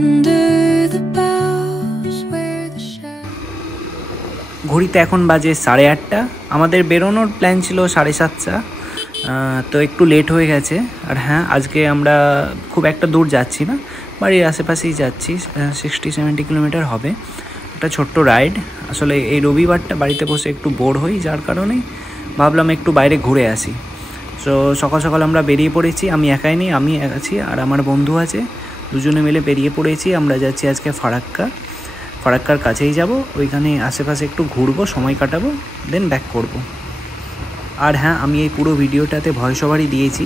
under the boughs where the shadows. ঘড়িতে এখন বাজে 8:30। আমাদের বেরোনোর প্ল্যান ছিল 7:30। তো একটু লেট হয়ে গেছে। আর হ্যাঁ, আজকে আমরা খুব একটা দূর যাচ্ছি না, বাড়ির আশেপাশেই যাচ্ছি। 60-70 কিলোমিটার হবে। একটা ছোট্ট রাইড। আসলে এই রবিবারটা বাড়িতে বসে একটু বোর হই, যার কারণেই ভাবলাম একটু বাইরে ঘুরে আসি। সো সকাল সকাল আমরা বেরিয়ে পড়েছি। আমি একাই নেই, আমি আছি আর আমার বন্ধু আছে। দুজনে মিলে বেরিয়ে পড়েছি। আমরা যাচ্ছি আজকে ফারাক্কার কাছেই যাব। ওইখানে আশেপাশে একটু ঘুরবো, সময় কাটাবো, দেন ব্যাক করব। আর হ্যাঁ, আমি এই পুরো ভিডিওটাতে ভয়েস ওভারই দিয়েছি।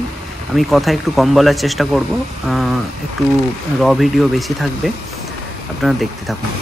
আমি কথা একটু কম বলার চেষ্টা করব, একটু র ভিডিও বেশি থাকবে। আপনারা দেখতে থাকুন।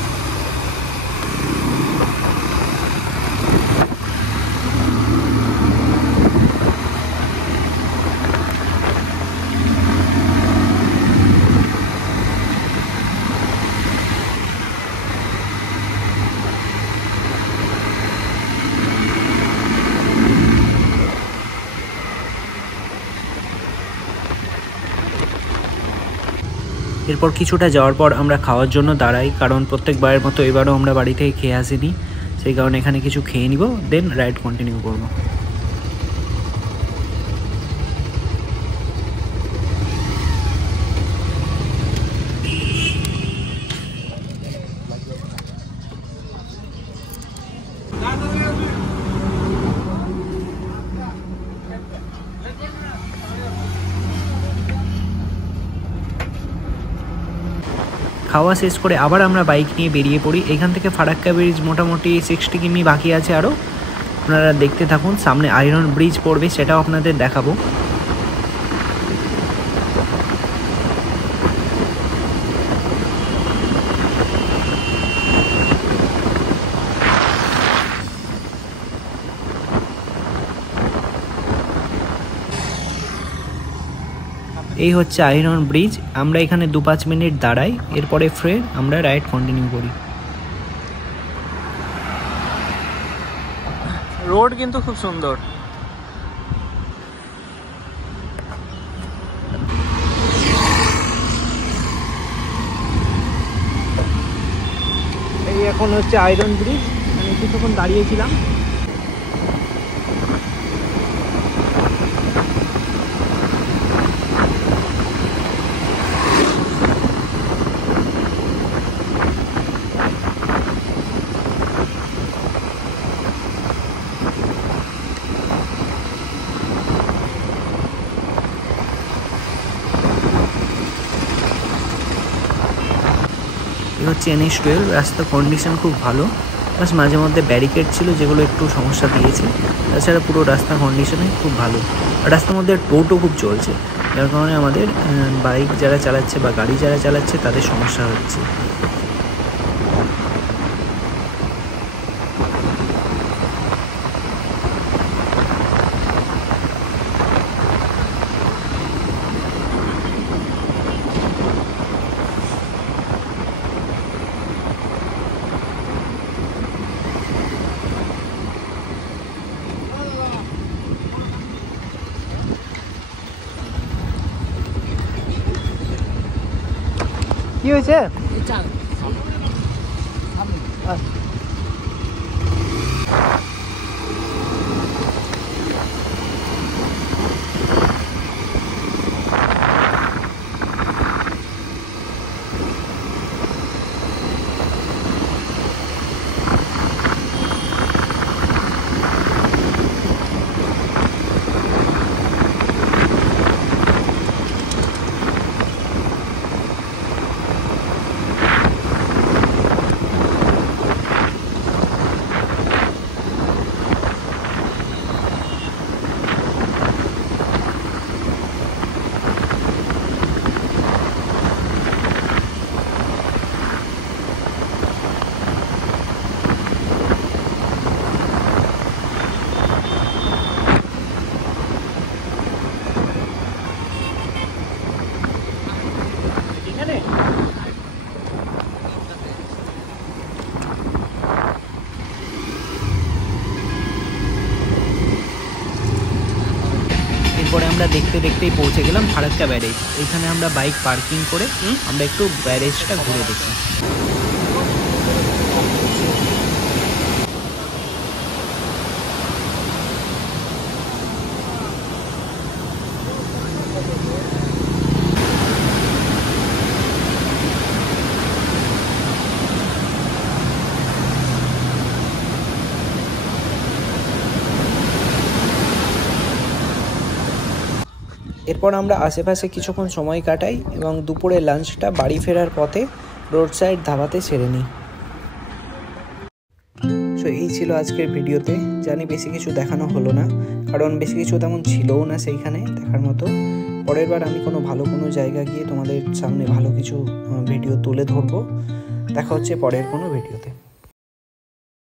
এরপর কিছুটা যাওয়ার পর আমরা খাওয়ার জন্য দাঁড়াই, কারণ প্রত্যেকবারের মতো এবারও আমরা বাড়ি থেকে খেয়ে আসিনি। সেই কারণে এখানে কিছু খেয়ে নিব, দেন রাইড কন্টিনিউ করব। খাওয়া শেষ করে আবার আমরা বাইক নিয়ে বেরিয়ে পড়ি। এখান থেকে ফারাক্কা ব্রিজ মোটামুটি 60 কিমি বাকি আছে আরও। আপনারা দেখতে থাকুন। সামনে আয়রন ব্রিজ পড়বে, সেটাও আপনাদের দেখাবো। এই হচ্ছে আয়রন ব্রিজ। আমরা এখানে 2-5 মিনিট দাঁড়াই, এরপরে ফের আমরা রাইড কন্টিনিউ করি। রোড কিন্তু খুব সুন্দর। এই এখন হচ্ছে আয়রন ব্রিজ, আমি কিছুক্ষণ দাঁড়িয়েছিলাম। হচ্ছে NH-12। রাস্তার কন্ডিশন খুব ভালো, বাস মাঝে মধ্যে ব্যারিকেড ছিল যেগুলো একটু সমস্যা দিয়েছে। তাছাড়া পুরো রাস্তার কন্ডিশনে খুব ভালো। আর রাস্তার মধ্যে টোটো খুব চলছে, যার কারণে আমাদের বাইক যারা চালাচ্ছে বা গাড়ি যারা চালাচ্ছে তাদের সমস্যা হচ্ছে। কি হয়েছে? আমরা দেখতে দেখতেই পৌঁছে গেলাম ফারাক্কা ব্যারেজ। এইখানে আমরা বাইক পার্কিং করে আমরা একটু ব্যারেজটা ঘুরে দেখি। এরপর আমরা আশেপাশে কিছুক্ষণ সময় কাটাই এবং দুপুরে লাঞ্চটা বাড়ি ফেরার পথে রোড সাইড ধাবাতে সেরে নিই। সো এই ছিল আজকের ভিডিওতে। জানি বেশি কিছু দেখানো হলো না, কারণ বেশি কিছু তেমন ছিলও না সেইখানে দেখার মতো। পরের বার আমি ভালো কোনো জায়গা গিয়ে তোমাদের সামনে ভালো কিছু ভিডিও তুলে ধরবো। দেখা হচ্ছে পরের কোনো ভিডিওতে।